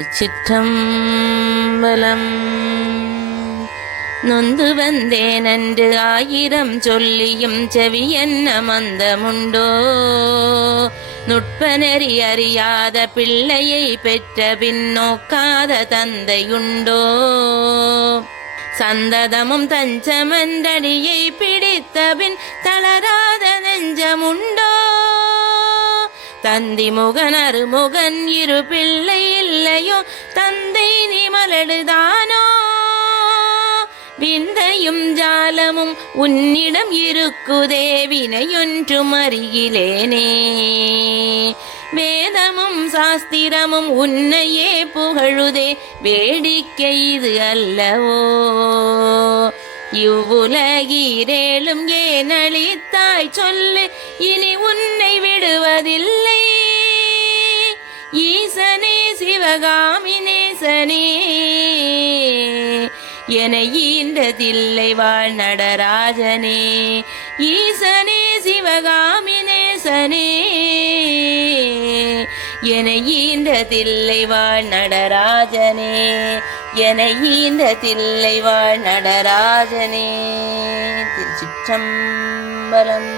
சிற்றம்பலம். நொந்து வந்தேன் அன்று ஆயிரம் சொல்லியும் செவியன்ன மந்தமுண்டோ, நுட்பநெறி அறியாத பிள்ளையை பெற்ற பின் நோக்காத தந்தையுண்டோ, சந்ததமும் தஞ்சமன்றடியை பிடித்த பின் தளராத நெஞ்சமுண்டோ, தந்தி முகன் அருமுகன் இரு பிள்ளை இல்லையோ, தந்தை நிமலடுதானோ, விந்தையும் ஜாலமும் உன்னிடம் இருக்குதே, வினையொன்றும் அறிகிலேனே, வேதமும் சாஸ்திரமும் உன்னையே புகழுதே, வேடிக்கை இது அல்லவோ, இவ்வுலகீரேலும் ஏன் அளித்தாய் சொல்லு, இனி உன்னை விடுவதில்லை, ஈசனே சிவகாமி நேசனே, என ஈன்றதில்லை வாழ் நடராஜனே, ஈசனே சிவகாமி நேசனே, என ஈன்றதில்லை வாழ் நடராஜனே, என ஈன்றதில்லை வாழ் நடராஜனே. திருச்சிற்றம்பலம்.